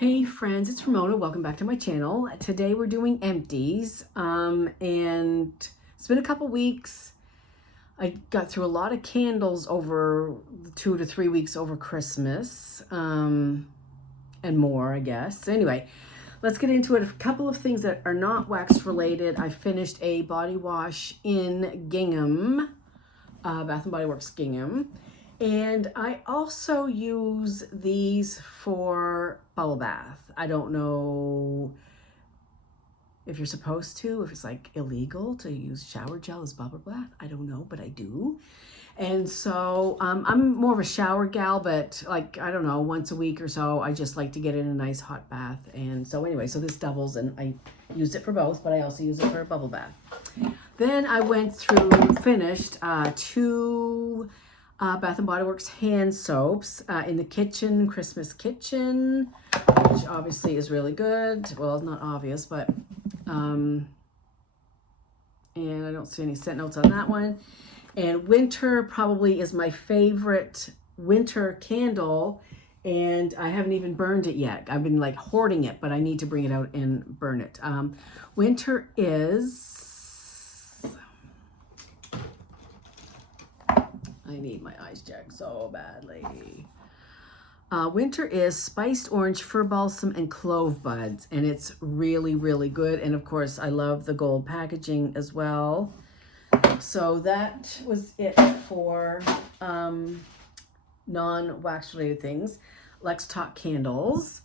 Hey friends, it's Ramona. Welcome back to my channel. Today we're doing empties, and it's been a couple weeks. I got through a lot of candles over 2 to 3 weeks over Christmas, and more, I guess. Anyway, let's get into it. A couple of things that are not wax related. I finished a body wash in gingham, Bath and Body Works gingham. And I also use these for bubble bath. I don't know if you're supposed to, if it's like illegal to use shower gel as bubble bath. I don't know, but I do. And so I'm more of a shower gal, but like, I don't know, once a week or so, I just like to get in a nice hot bath. And so anyway, so this doubles, and I use it for both, but I also use it for a bubble bath. Then I went through, finished two Bath and Body Works hand soaps in the kitchen, Christmas kitchen, which obviously is really good. Well, it's not obvious, but, and I don't see any scent notes on that one. And winter probably is my favorite winter candle, and I haven't even burned it yet. I've been like hoarding it, but I need to bring it out and burn it. Winter is... I need my eyes checked so badly. Winter is spiced orange, fir balsam, and clove buds, and it's really, really good. And of course, I love the gold packaging as well. So that was it for non-wax related things. Let's talk candles.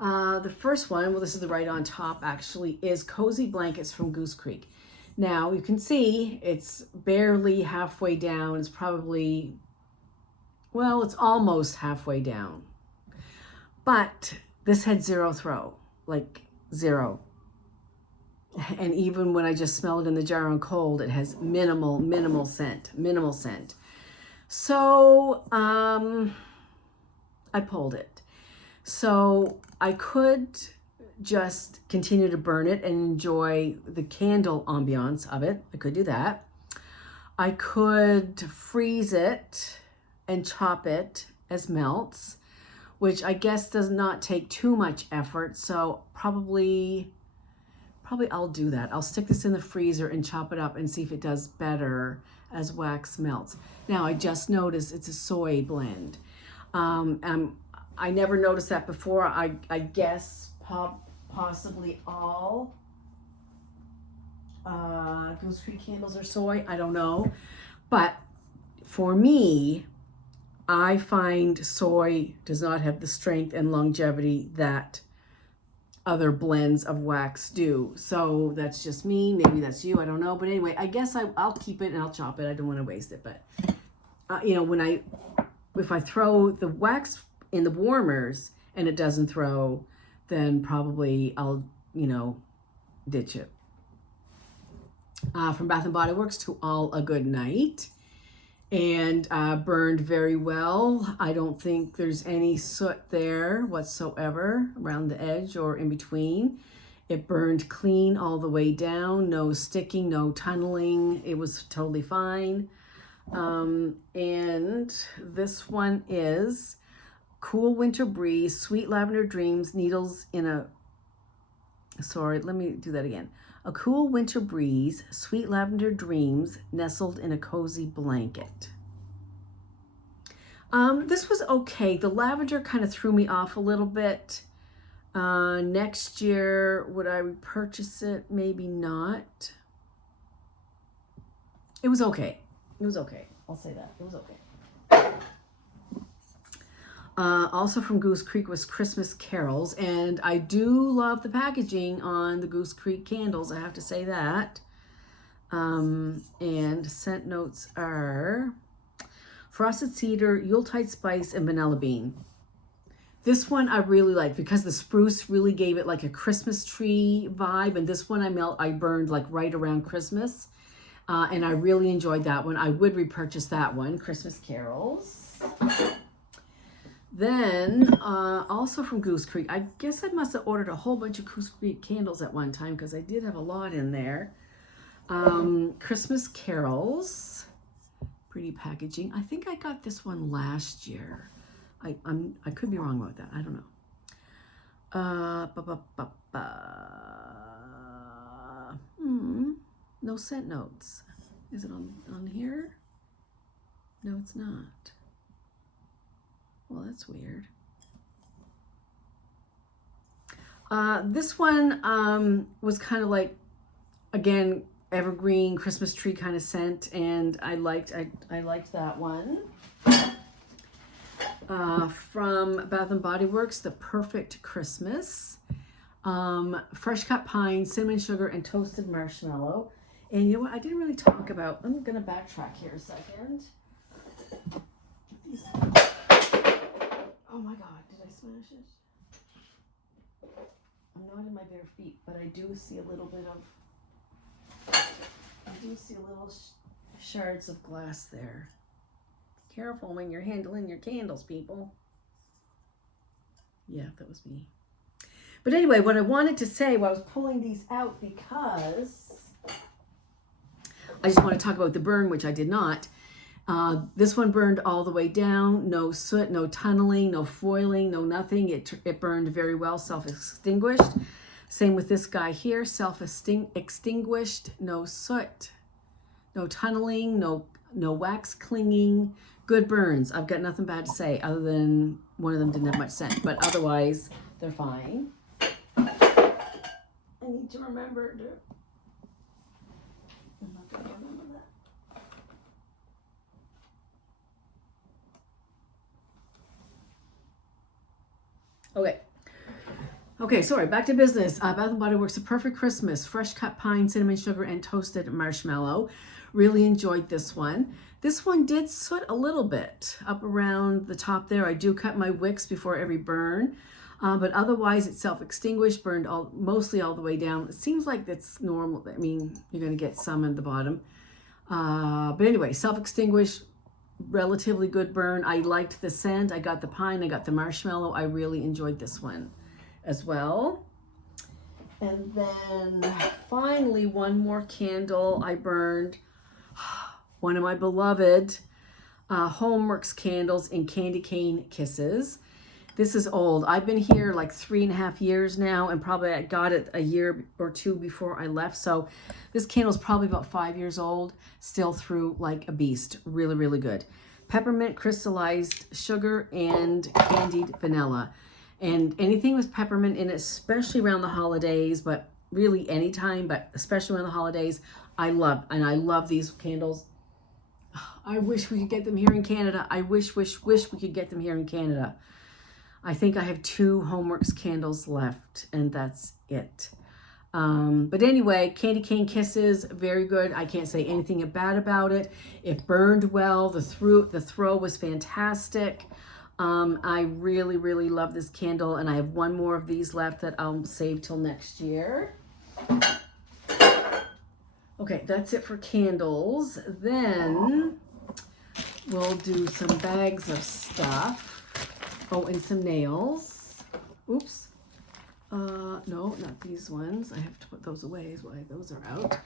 The first one, well, this is the right on top actually, is Cozy Blankets from Goose Creek. Now you can see it's barely halfway down. It's probably, well, it's almost halfway down. But this had zero throw, like zero. And even when I just smell it in the jar on cold, it has minimal scent. So I pulled it. So I could just continue to burn it and enjoy the candle ambiance of it. I could do that. I could freeze it and chop it as melts, which I guess does not take too much effort. So probably I'll do that. I'll stick this in the freezer and chop it up and see if it does better as wax melts. Now I just noticed it's a soy blend. I never noticed that before. I guess possibly all Goose Creek candles are soy. I don't know. But for me, I find soy does not have the strength and longevity that other blends of wax do. So that's just me. Maybe that's you. I don't know. But anyway, I guess I'll keep it and I'll chop it. I don't want to waste it. But, you know, if I throw the wax in the warmers and it doesn't throw, then probably I'll, you know, ditch it. From Bath and Body Works, To All a Good Night. And burned very well. I don't think there's any soot there whatsoever around the edge or in between. It burned clean all the way down. No sticking, no tunneling. It was totally fine. And this one is Cool Winter Breeze, Sweet Lavender Dreams, Needles in a... Sorry, let me do that again. A cool winter breeze, sweet lavender dreams, nestled in a cozy blanket. This was okay. The lavender kind of threw me off a little bit. Next year, would I repurchase it? Maybe not. It was okay. It was okay. I'll say that. It was okay. Also from Goose Creek was Christmas Carols, and I do love the packaging on the Goose Creek candles, I have to say that. And scent notes are Frosted Cedar, Yuletide Spice, and Vanilla Bean. This one I really like because the spruce really gave it like a Christmas tree vibe, and this one I burned like right around Christmas, and I really enjoyed that one. I would repurchase that one, Christmas Carols. Then, also from Goose Creek, I guess I must have ordered a whole bunch of Goose Creek candles at one time because I did have a lot in there. Christmas Carols, pretty packaging. I think I got this one last year. I could be wrong about that. I don't know. Ba, ba, ba, ba. No scent notes. Is it on here? No, it's not. Well, that's weird. This one was kind of like, again, evergreen Christmas tree kind of scent, and I liked that one. From Bath and Body Works, the Perfect Christmas. Fresh cut pine, cinnamon sugar, and toasted marshmallow. And you know what? I didn't really talk about. I'm gonna backtrack here a second. Oh my God! Did I smash it? I'm not in my bare feet, but I do see a little bit of. I do see little shards of glass there. Careful when you're handling your candles, people. Yeah, that was me. But anyway, what I wanted to say, well, I was pulling these out because I just want to talk about the burn, which I did not. This one burned all the way down, no soot, no tunneling, no foiling, no nothing. It burned very well, self-extinguished. Same with this guy here, self-extinguished, no soot, no tunneling, no wax clinging, good burns. I've got nothing bad to say other than one of them didn't have much scent, but otherwise they're fine. I need to remember to, I'm not going to remember that. Okay, sorry, back to business. Bath and Body Works, The Perfect Christmas, fresh cut pine, cinnamon sugar, and toasted marshmallow. Really enjoyed this one. This one did soot a little bit up around the top there. I do cut my wicks before every burn, but otherwise it's self-extinguished, burned mostly all the way down. It seems like that's normal. I mean, you're going to get some at the bottom. But anyway, self-extinguished, relatively good burn. I liked the scent. I got the pine, I got the marshmallow. I really enjoyed this one as well. And then finally, one more candle I burned. One of my beloved Homeworks candles in Candy Cane Kisses. This is old. I've been here like 3.5 years now, and probably I got it a year or two before I left. So this candle is probably about 5 years old, still through like a beast. Really, really good. Peppermint, crystallized sugar, and candied vanilla. And anything with peppermint in it, especially around the holidays, but really anytime, but especially around the holidays, I love these candles. I wish we could get them here in Canada. I wish we could get them here in Canada. I think I have 2 Homeworks candles left, and that's it. But anyway, Candy Cane Kisses, very good. I can't say anything bad about it. It burned well. The throw was fantastic. I really, really love this candle, and I have one more of these left that I'll save till next year. Okay, that's it for candles. Then we'll do some bags of stuff. Oh, and some nails. Oops. No, not these ones. I have to put those away. Is why those are out.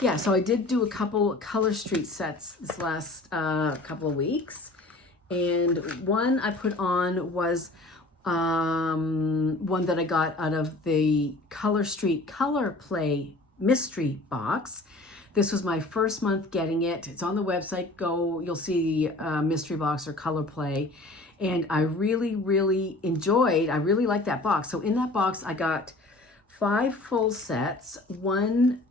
Yeah, so I did do a couple Color Street sets this last couple of weeks. And one I put on was one that I got out of the Color Street Color Play mystery box. This was my first month getting it. It's on the website. You'll see mystery box or Color Play. And I really, really enjoyed, I really like that box. So in that box, I got 5 full sets. One,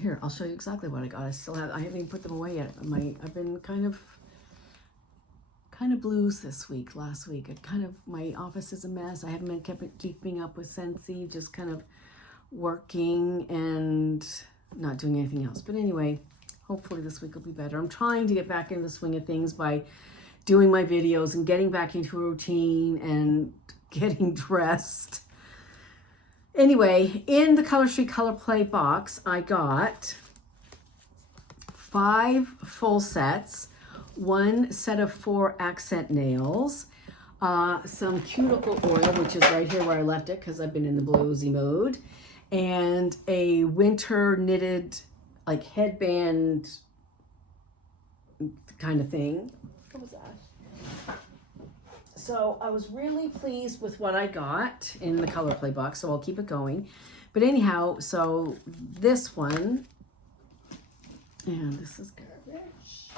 here, I'll show you exactly what I got. I haven't even put them away yet. I've been kind of blues this week, last week. My office is a mess. I haven't been keeping up with Scentsy, just kind of working and not doing anything else. But anyway, hopefully this week will be better. I'm trying to get back into the swing of things by doing my videos and getting back into a routine and getting dressed. Anyway, in the Color Street Color Play box, I got 5 full sets, 1 set of 4 accent nails, some cuticle oil, which is right here where I left it because I've been in the bluesy mood, and a winter knitted like headband kind of thing. What was that? So I was really pleased with what I got in the color play box, so I'll keep it going. But anyhow, so this one, and this is garbage,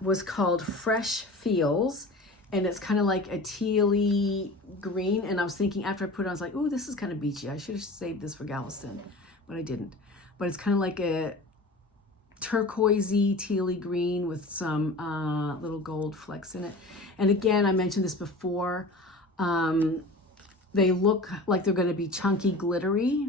was called Fresh Feels, and it's kind of like a tealy green. And I was thinking after I put it on, I was like, ooh, this is kind of beachy. I should have saved this for Galveston, but I didn't. But it's kind of like a turquoisey, tealy green with some little gold flecks in it. And again, I mentioned this before. They look like they're going to be chunky, glittery,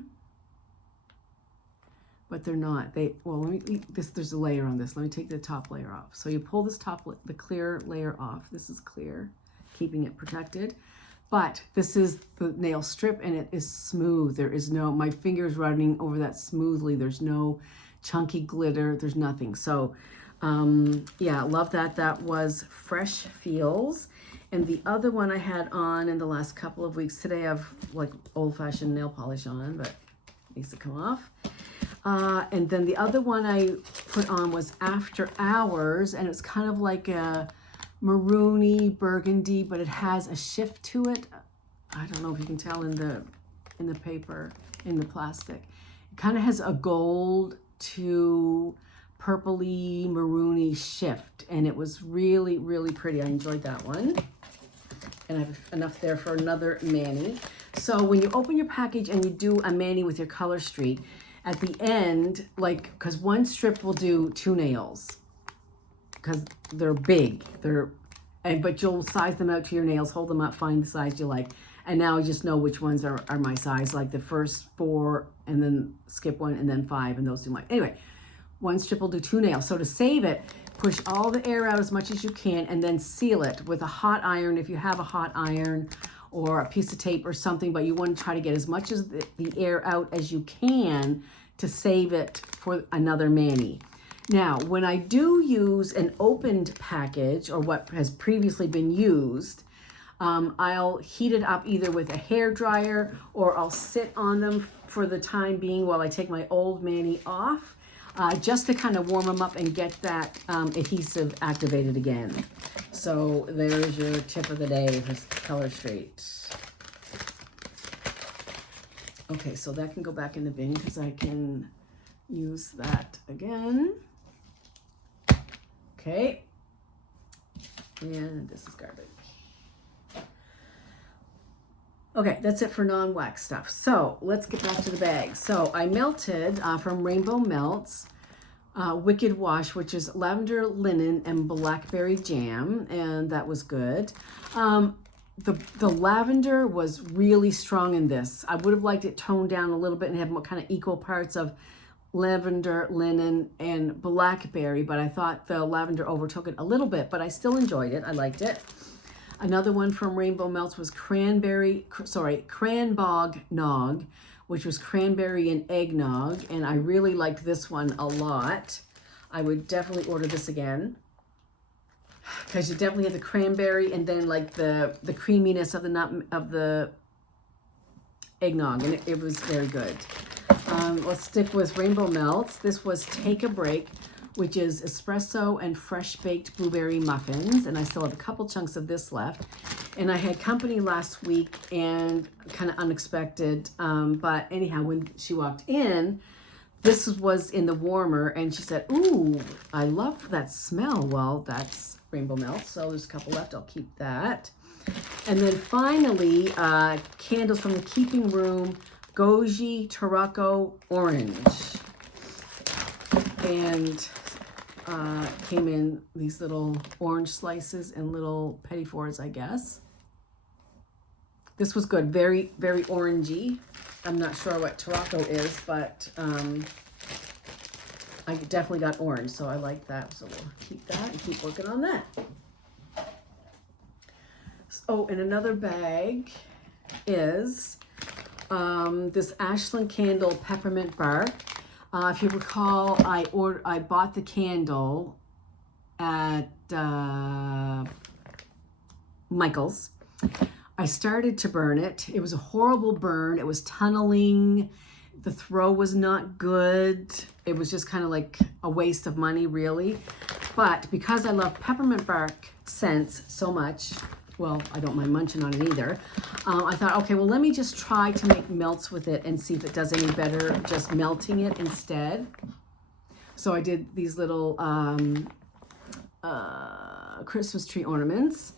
but they're not. Well, let me. There's a layer on this. Let me take the top layer off. So you pull this the clear layer off. This is clear, keeping it protected. But this is the nail strip, and it is smooth. There is no, my fingers running over that smoothly. There's no chunky glitter. There's nothing. So, yeah, love that. That was Fresh Feels. And the other one I had on in the last couple of weeks, today I have like old-fashioned nail polish on, but it needs to come off. And then the other one I put on was After Hours, and it's kind of like a maroony burgundy, but it has a shift to it. I don't know if you can tell in the paper, in the plastic. It kind of has a gold to purpley maroony shift, and it was really, really pretty. I enjoyed that one. And I have enough there for another mani. So when you open your package and you do a mani with your Color Street, at the end, like, because one strip will do 2 nails, because they're big, but you'll size them out to your nails, hold them up, find the size you like, and now I just know which ones are my size, like the first 4, and then skip 1, and then 5, and those do my, anyway, one strip will do 2 nails. So to save it, push all the air out as much as you can, and then seal it with a hot iron, if you have a hot iron, or a piece of tape or something, but you want to try to get as much as the air out as you can to save it for another mani. Now, when I do use an opened package or what has previously been used, I'll heat it up either with a hair dryer, or I'll sit on them for the time being while I take my old mani off, just to kind of warm them up and get that adhesive activated again. So there's your tip of the day for Color Street. Okay, so that can go back in the bin because I can use that again. Okay, and this is garbage. Okay, that's it for non-wax stuff. So let's get back to the bag. So I melted from Rainbow Melts Wicked Wash, which is lavender linen and blackberry jam, and that was good. The lavender was really strong in this. I would have liked it toned down a little bit and have kind of equal parts of lavender, linen, and blackberry, but I thought the lavender overtook it a little bit, but I still enjoyed it. I liked it. Another one from Rainbow Melts was Cranbog Nog, which was cranberry and eggnog, and I really liked this one a lot. I would definitely order this again, because you definitely had the cranberry and then like the creaminess of the nut of the eggnog, and it was very good. Let's stick with Rainbow Melts. This was Take a Break, which is espresso and fresh baked blueberry muffins, and I still have a couple chunks of this left. And I had company last week, and kind of unexpected, but anyhow, when she walked in, this was in the warmer, and she said, ooh, I love that smell. Well, that's Rainbow Melts, so there's a couple left. I'll keep that. And then finally, candles from the Keeping Room, Goji Tarocco Orange. And came in these little orange slices and little petit fours, I guess. This was good. Very, very orangey. I'm not sure what Tarocco is, but I definitely got orange, so I like that. So we'll keep that and keep working on that. Oh, and another bag is this Ashlin Candle Peppermint Bark. If you recall, I bought the candle at Michael's. I started to burn it. It was a horrible burn. It was tunneling. The throw was not good. It was just kind of like a waste of money, really. But because I love peppermint bark scents so much, well, I don't mind munching on it either. I thought, okay, well, let me just try to make melts with it and see if it does any better just melting it instead. So I did these little Christmas tree ornaments,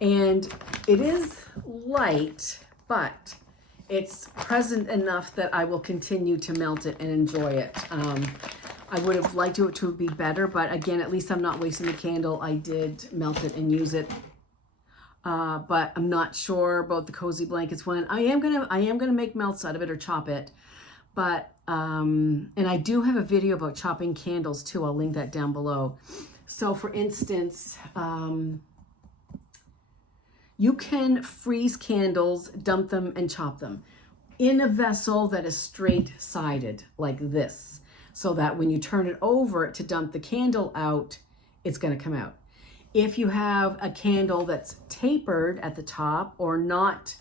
and it is light, but it's present enough that I will continue to melt it and enjoy it. I would have liked it to be better, but again, at least I'm not wasting the candle. I did melt it and use it. But I'm not sure about the cozy blankets one. I am gonna make melts out of it or chop it. But and I do have a video about chopping candles too. I'll link that down below. So for instance, you can freeze candles, dump them, and chop them in a vessel that is straight-sided like this, so that when you turn it over to dump the candle out, it's going to come out. If you have a candle that's tapered at the top or not,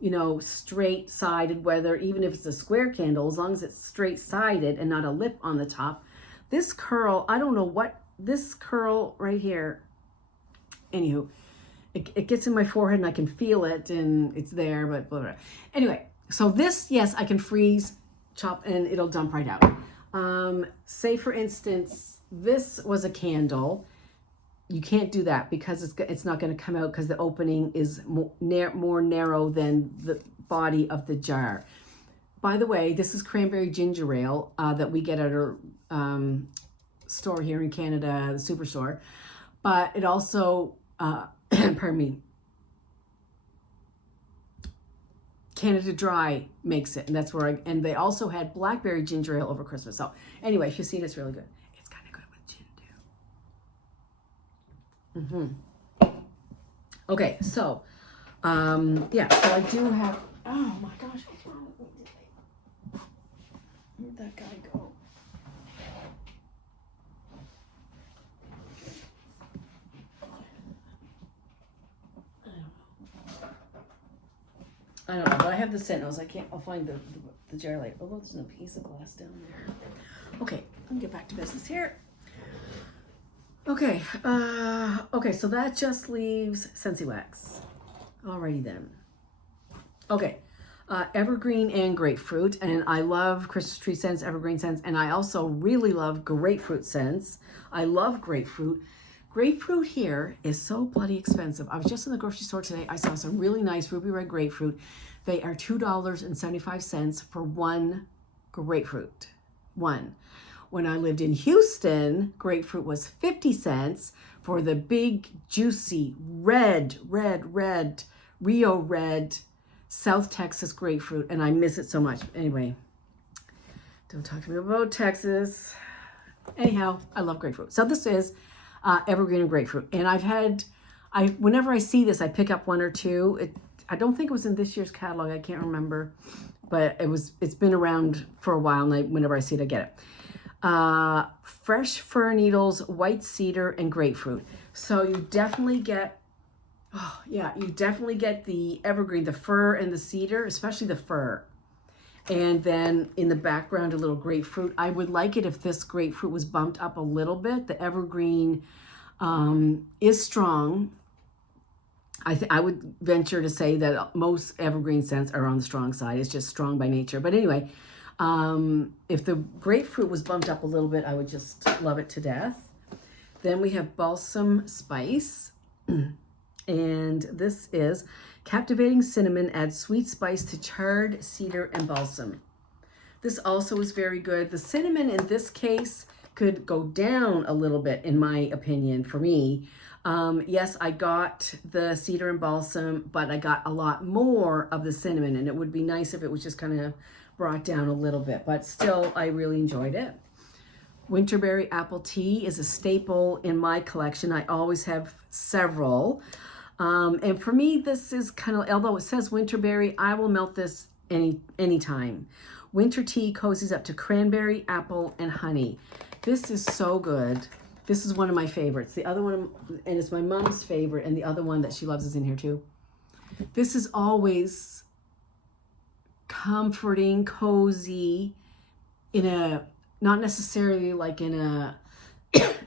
you know, straight-sided, whether even if it's a square candle, as long as it's straight-sided and not a lip on the top, this curl, I don't know what, this curl right here, anywho, it gets in my forehead and I can feel it and it's there, but blah, blah. Anyway, so this, yes, I can freeze, chop, and it'll dump right out. Say for instance, this was a candle. You can't do that because it's not going to come out because the opening is more narrow than the body of the jar. By the way, this is cranberry ginger ale that we get at our store here in Canada, the Superstore. But it also, pardon me, Canada Dry makes it, and that's where and they also had blackberry ginger ale over Christmas. So anyway, if you see it, it's really good. It's kind of good with gin too. Okay, so yeah, so I do have, oh my gosh, what's wrong with me today? Where'd that guy go? I don't know, but I have the Sentinels. I'll find the jar later. Oh, there's no piece of glass down there. Okay, let me get back to business here. Okay, okay, so that just leaves Scentsy Wax. Alrighty then. Okay, Evergreen and Grapefruit, and I love Christmas tree scents, evergreen scents, and I also really love grapefruit scents. I love grapefruit. Grapefruit here is so bloody expensive. I was just in the grocery store today. I saw some really nice ruby red grapefruit. They are $2.75 for one grapefruit. One. When I lived in Houston, grapefruit was 50 cents for the big, juicy, red, Rio red South Texas grapefruit, and I miss it so much. Anyway, don't talk to me about Texas. Anyhow, I love grapefruit. So this is Evergreen and Grapefruit, and whenever I see this, I pick up one or two. I don't think it was in this year's catalog. I can't remember, but it's been around for a while, and whenever I see it, I get it. Fresh fir needles, white cedar, and grapefruit. So you definitely get, oh yeah, you definitely get the evergreen, the fir and the cedar, especially the fir. And then in the background, a little grapefruit. I would like it if this grapefruit was bumped up a little bit. The evergreen is strong. I would venture to say that most evergreen scents are on the strong side. It's just strong by nature. But anyway, if the grapefruit was bumped up a little bit, I would just love it to death. Then we have Balsam Spice. And this is captivating cinnamon, adds sweet spice to charred cedar and balsam. This also is very good. The cinnamon in this case could go down a little bit, in my opinion, for me. Yes, I got the cedar and balsam, but I got a lot more of the cinnamon, and it would be nice if it was just kind of brought down a little bit, but still, I really enjoyed it. Winterberry Apple Tea is a staple in my collection. I always have several. And for me, this is kind of, although it says Winterberry, I will melt this anytime. Winter tea cozies up to cranberry, apple, and honey. This is so good. This is one of my favorites. The other one, and it's my mom's favorite, and the other one that she loves is in here too. This is always comforting, cozy, in a, not necessarily like in a,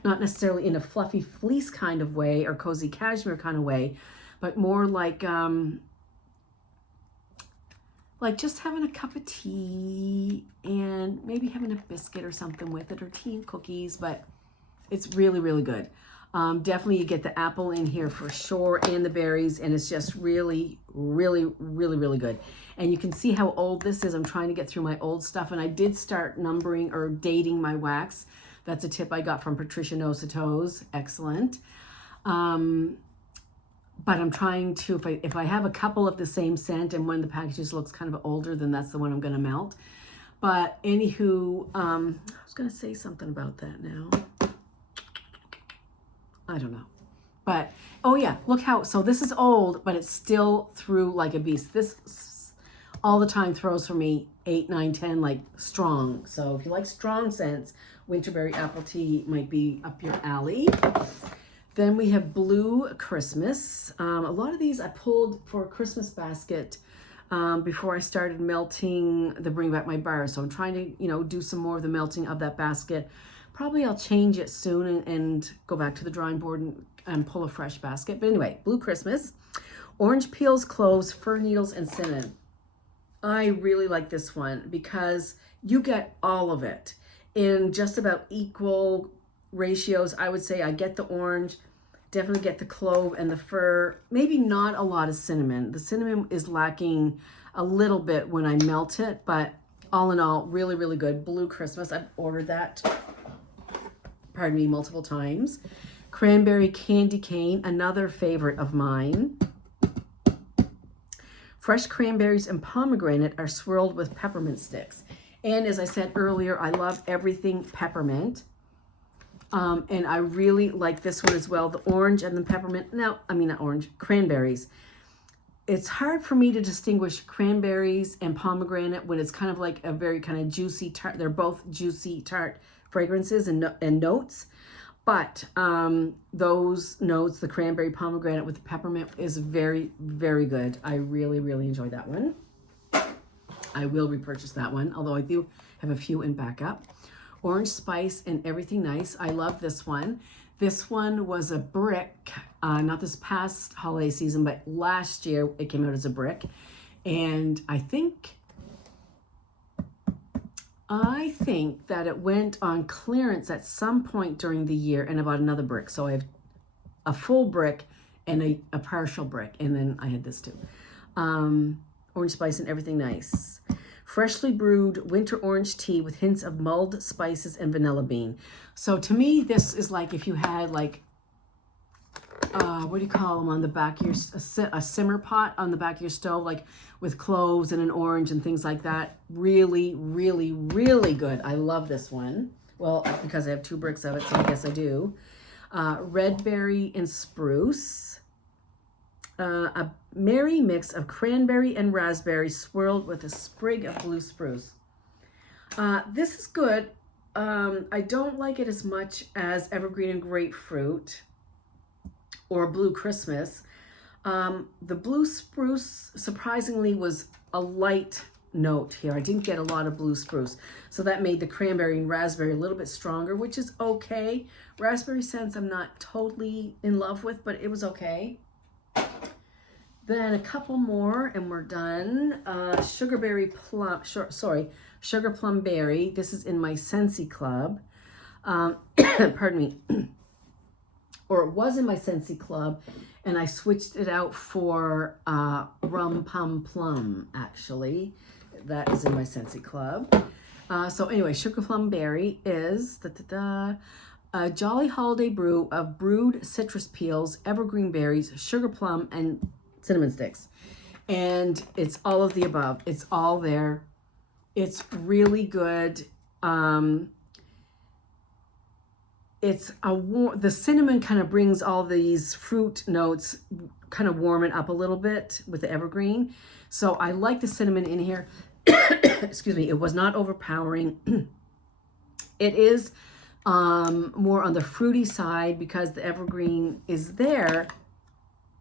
not necessarily in a fluffy fleece kind of way or cozy cashmere kind of way, but more like just having a cup of tea and maybe having a biscuit or something with it, or tea and cookies, but it's really, really good. Definitely you get the apple in here for sure, and the berries, and it's just really, really, really, really good. And you can see how old this is. I'm trying to get through my old stuff, and I did start numbering or dating my wax. That's a tip I got from Patricia Nosatoes. Excellent. But I'm trying to, if I have a couple of the same scent and one of the packages looks kind of older, then that's the one I'm going to melt. But anywho, I was going to say something about that now. I don't know. But, oh yeah, look how, so this is old, but it's still through like a beast. This all the time throws for me 8, 9, 10, like strong. So if you like strong scents, Winterberry Apple Tea might be up your alley. Then we have Blue Christmas. A lot of these I pulled for a Christmas basket before I started melting the Bring Back My Bar. So I'm trying to, do some more of the melting of that basket. Probably I'll change it soon and go back to the drawing board and pull a fresh basket. But anyway, Blue Christmas. Orange peels, cloves, fir needles, and cinnamon. I really like this one because you get all of it in just about equal ratios. I would say I get the orange, definitely get the clove and the fir, maybe not a lot of cinnamon. The cinnamon is lacking a little bit when I melt it, but all in all, really, really good. Blue Christmas, I've ordered that, pardon me, multiple times. Cranberry Candy Cane, another favorite of mine. Fresh cranberries and pomegranate are swirled with peppermint sticks. And as I said earlier, I love everything peppermint. And I really like this one as well, the orange and the peppermint. Now, I mean, not orange, cranberries. It's hard for me to distinguish cranberries and pomegranate when it's kind of like a very kind of juicy tart. They're both juicy tart fragrances and notes. But those notes, the cranberry pomegranate with the peppermint, is very, very good. I really, really enjoy that one. I will repurchase that one, although I do have a few in backup. Orange Spice and Everything Nice. I love this one. This one was a brick, not this past holiday season, but last year it came out as a brick. And I think that it went on clearance at some point during the year, and I bought another brick. So I have a full brick and a partial brick, and then I had this too. Orange Spice and Everything Nice. Freshly brewed winter orange tea with hints of mulled spices and vanilla bean. So to me, this is like if you had like, what do you call them on the back of your, a simmer pot on the back of your stove, like with cloves and an orange and things like that. Really, really, really good. I love this one. Well, because I have 2 bricks of it, so I guess I do. Red Berry and Spruce. A merry mix of cranberry and raspberry swirled with a sprig of blue spruce. This is good. I don't like it as much as Evergreen and Grapefruit or Blue Christmas. The blue spruce surprisingly was a light note here. I didn't get a lot of blue spruce, so that made the cranberry and raspberry a little bit stronger, which is okay. Raspberry scents I'm not totally in love with, but it was okay. Then a couple more and we're done. Sugar Plum Berry. This is in my Scentsy Club. Pardon me. Or it was in my Scentsy Club, and I switched it out for Rum Pum Plum, actually. That is in my Scentsy Club. So anyway, Sugar Plum Berry is a Jolly Holiday brew of brewed citrus peels, evergreen berries, sugar plum, and cinnamon sticks. And it's all of the above. It's all there. It's really good. It's the cinnamon kind of brings all these fruit notes, kind of warm it up a little bit with the evergreen. So I like the cinnamon in here. Excuse me. It was not overpowering. It is more on the fruity side because the evergreen is there.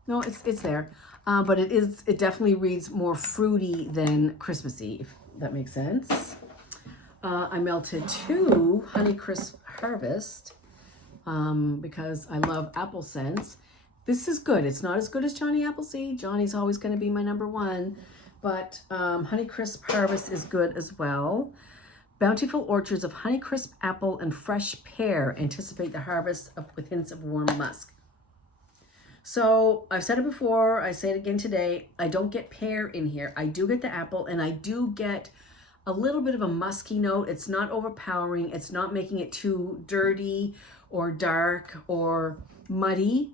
No, it's there. But it definitely reads more fruity than Christmassy, if that makes sense. I melted 2 Honeycrisp Harvest because I love apple scents. This is good. It's not as good as Johnny Appleseed. Johnny's always going to be my number one. But Honeycrisp Harvest is good as well. Bountiful orchards of Honeycrisp apple and fresh pear anticipate the harvest with hints of warm musk. So I've said it before, I say it again today, I don't get pear in here. I do get the apple, and I do get a little bit of a musky note. It's not overpowering. It's not making it too dirty or dark or muddy.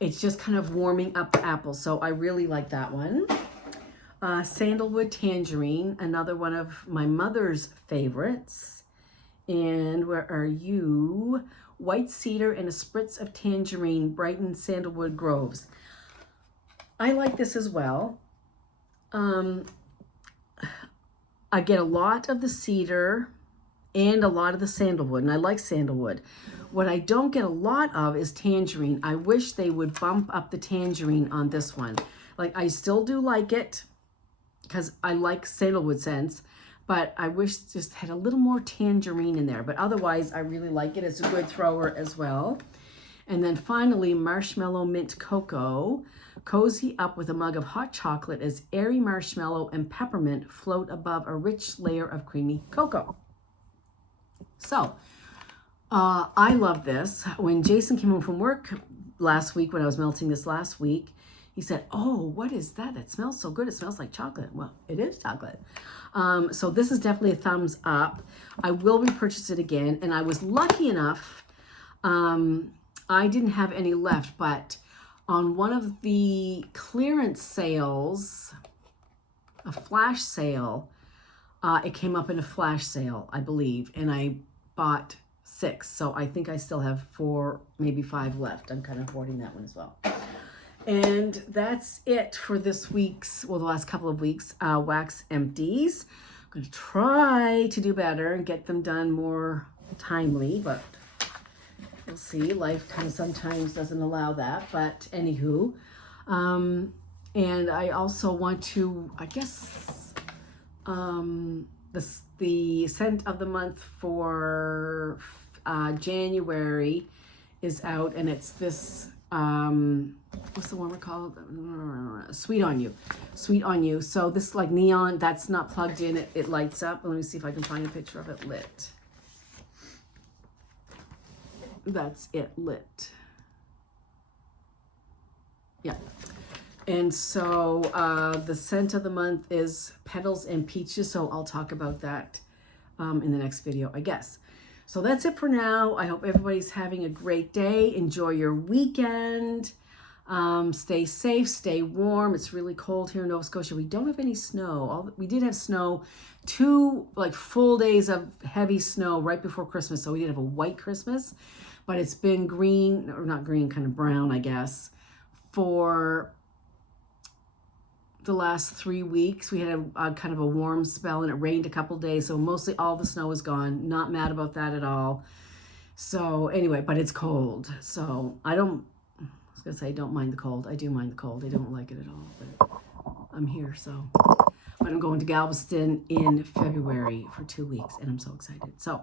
It's just kind of warming up the apple. So I really like that one. Sandalwood Tangerine, another one of my mother's favorites. And where are you? White cedar and a spritz of tangerine, Brighton Sandalwood Groves. I like this as well. I get a lot of the cedar and a lot of the sandalwood, and I like sandalwood. What I don't get a lot of is tangerine. I wish they would bump up the tangerine on this one. Like, I still do like it because I like sandalwood scents, but I wish just had a little more tangerine in there. But otherwise, I really like it. It's a good thrower as well. And then finally, Marshmallow Mint Cocoa. Cozy up with a mug of hot chocolate as airy marshmallow and peppermint float above a rich layer of creamy cocoa. So, I love this. When Jason came home from work last week, when I was melting this last week, he said, "Oh, what is that? That smells so good. It smells like chocolate." Well, it is chocolate. So this is definitely a thumbs up. I will repurchase it again. And I was lucky enough, I didn't have any left, but on one of the clearance sales, a flash sale, it came up in a flash sale, I believe, and I bought 6. So I think I still have 4, maybe 5 left. I'm kind of hoarding that one as well. And that's it for this week's, well, the last couple of weeks, wax empties. I'm going to try to do better and get them done more timely, but we'll see. Life kind of sometimes doesn't allow that, but anywho. And I also want to, I guess, the scent of the month for January is out, and it's this, what's the one we're called? Sweet on You. Sweet on You. So this is like neon. That's not plugged in. It lights up. Let me see if I can find a picture of it lit. That's it lit. Yeah. And so the scent of the month is Petals and Peaches. So I'll talk about that in the next video, I guess. So that's it for now. I hope everybody's having a great day. Enjoy your weekend. Stay safe, stay warm. It's really cold here in Nova Scotia. We don't have any snow. We did have snow, 2 like full days of heavy snow right before Christmas. So we did have a white Christmas, but it's been green, or not green, kind of brown, I guess, for the last 3 weeks. We had a kind of a warm spell, and it rained a couple days, so mostly all the snow is gone. Not mad about that at all. So anyway, but it's cold, so I was gonna say I don't mind the cold. I do mind the cold. I don't like it at all, but I'm here. So, but I'm going to Galveston in February for 2 weeks, and I'm so excited. So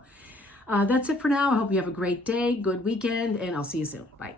that's it for now. I hope you have a great day, good weekend, and I'll see you soon. Bye.